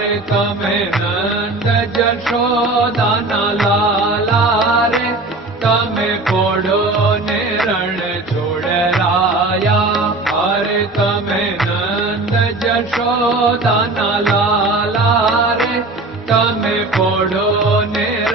रे तमे नन्द जशो लाला रे। तमे पोढो छोडराया हरे तमे नन्द जशो लाला रे। तमे पोढो नेर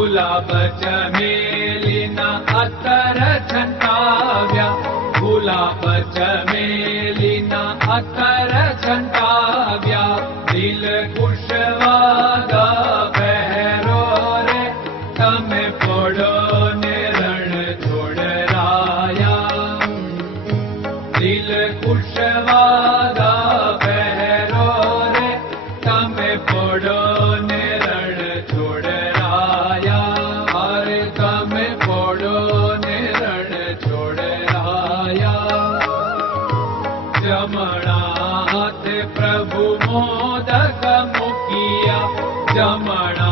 भुला पचलिना अतर चाव्या भुलापच मेलिना अत्र चन्ताव्या Come on.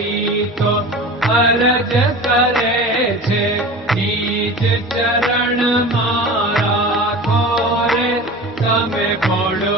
ीतो हीज चरण मारा खोरे तमे भोडो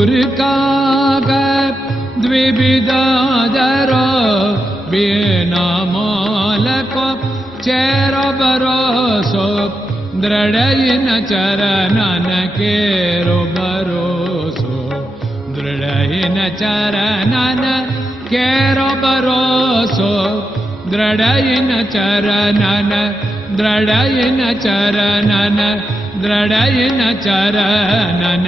का द्विविदादर बिना मालको चेर बरोसो दृढयिन चरणन केरो दृढयिन चरणन केरो दृढयिन चरणन दृढयिन चरणन दृढयिन चरणन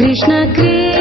कृष्ण कृष्ण।